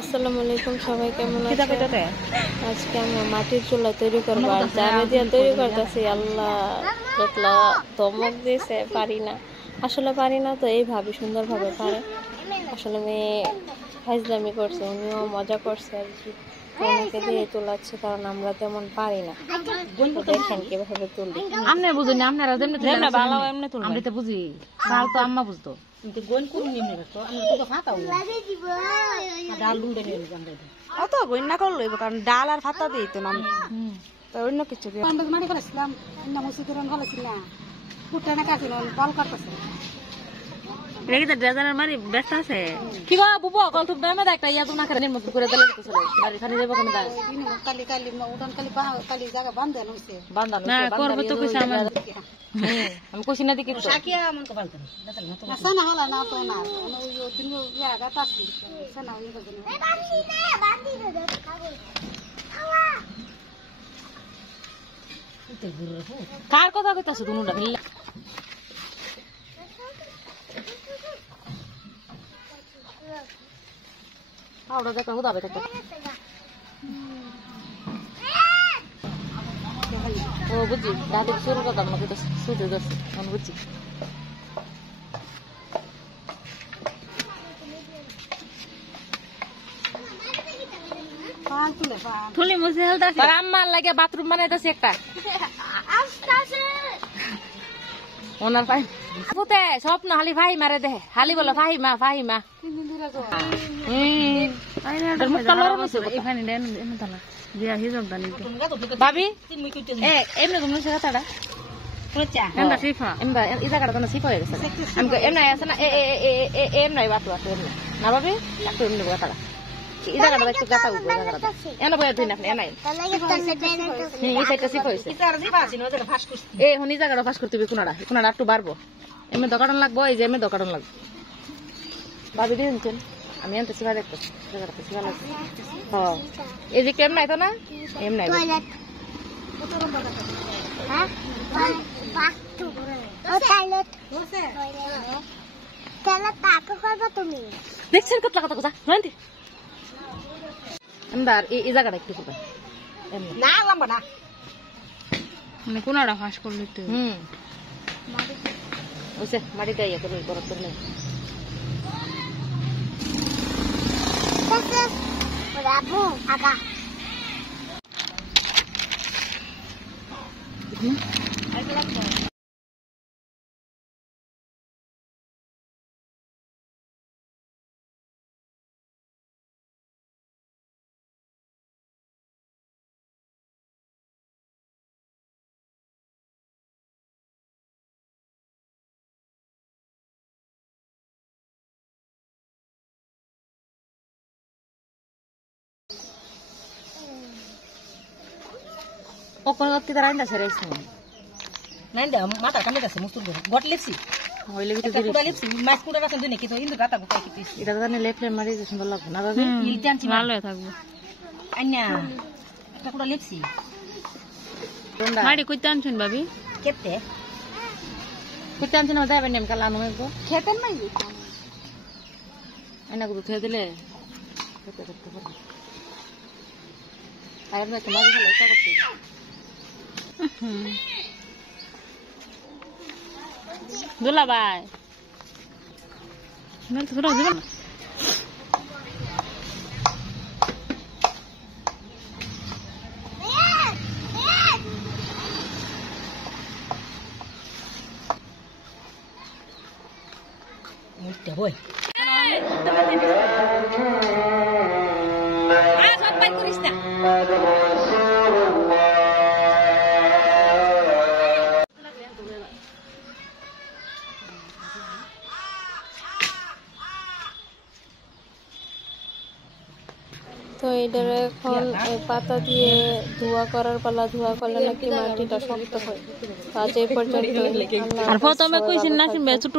আসসালামু আলাইকুম, সবাই কেমন আছেন? আজকে আমরা মাটির চুলা তৈরি করবো আর জানে দিয়ে তৈরি করতেছি। আল্লাহ লোকলা ধমক দিয়েছে, পারি না, আসলে পারি না। তো এই ভাবি সুন্দরভাবে পারে। আসলে মেয়ে ফাইজলামি করছে, উনিও মজা করছে আর কি, ওনাকে দিয়ে তোলাচ্ছে, কারণ আমরা তেমন পারি না। দেখেন কিভাবে তুলি। আমনে বুঝুন না, আপনারা যেমনি তুলেন না ভালো এমনি তুলবেন। আমরা তো বুঝি, তাও তো আম্মা বুঝতো। কিন্তু গোন করুন এমনি রাখতো, আমরা তো ফাটাও ডাল লুঁড়ে নিয়ে আমরা অত গোন না করলো, কারণ ডাল আর ভাতা দিই তো না, তো অন্য কিছু দিয়ে আমরা মারি ফেলেছিলাম। না মুসিদুরন ফেলেছিলাম, কুটটা না কাছিল বল করতেছে। রেগে তো ড্রেজারের মারি ব্যস্ত আছে কি বা বুবো কল তো বেমে একটা ইয়া তো না করে নিমক করে দিলে তো চলে বাড়ি খালি দেব কোন দায় কালি কালি উড়ান কালি জায়গা বাঁধানো হইছে না করব তো কইছে আমার আমি কইছি না দিকে তো সাকিয়া মন কপাল তো না সানা হলা না তো না ওই দিন ইয়া গাতা আছে সানা ওই বদন বাঁধি দে কার কথা কইতাছ দুনুটা মিলে ওটা দেখা উদাবে তো ও বুঝি দাদু শুরু করতাম না কিন্তু শুরু করছি আমি বুঝি তুলি মুছে হেলতাছি আর আম্মার লাগে বাথরুম বানাইতাছি একটা ওনার ভাই পুতে স্বপ্ন হালি ভাই মারে দে হালি বলো ফাহিমা ফাহিমা ভাবি এমনি তুমি তাড়া এমনা সিফা এমবা এই জায়গাটা তো সিফা হয়ে গেছে আমি এমনাই আছে না এমনাই বাতু আছে এমনি না ভাবি একটু এমনি তাড়া এই জায়গাটা একটু গাতা উঠবে জায়গাটা এমন বয়ে তুই না এমনাই এই সাইডটা সিফা হয়েছে এ হনি জায়গাটা ফাঁস করতে হবে কোনাটা কোনাটা একটু বাড়বো এমনি দোকান লাগবো এই যে এমনি দোকান লাগবো ভাবি দিন আমি আনতে সিফা দেখতে জায়গাটা সিফা লাগছে হ্যাঁ এই যে কেম নাই তো না এম নাই দেখছেন কত কথা কথা এমদার এই জায়গাটা একটু করবেন না লম্বা না মানে কোনাটা ফাঁস করলে তো ওইসে মাটিটা ইয়ে করলে বরফ করলে আগা ও কোন কি তারা আইন্দা সরে আইছে নাইন্দা মাথা কামে আছে মুস্তুর গট লেপসি হইলে কি তো পুরা লেপসি মাছ পুরা রাখেন দুই নাকি তো ইন্দু গাতা গুটাই কিতিস এটা জানি লেফলে মারি যে সুন্দর লাগবে না দাদা ইলতে আনছি ভালো থাকবে আইনা একটা পুরা লেপসি মারি কইতে আনছেন ভাবি কেতে কইতে আনছেন না যাবেন নেম কালা নয় গো খেতেন নাই আইনা গুলো থে দিলে কত করতে পারবে আয়ার না তোমার ভালো এটা করতে দুলা ভাই মেল তো রোজ দিবেন মুইটা বই করিস না তো এটার এখন পাতা দিয়ে ধোয়া করার পালা, ধোয়া করলে নাকি মাটিটা শক্ত হয়। আজ এই পর্যন্ত। আর প্রথমে কইছেন না ছোট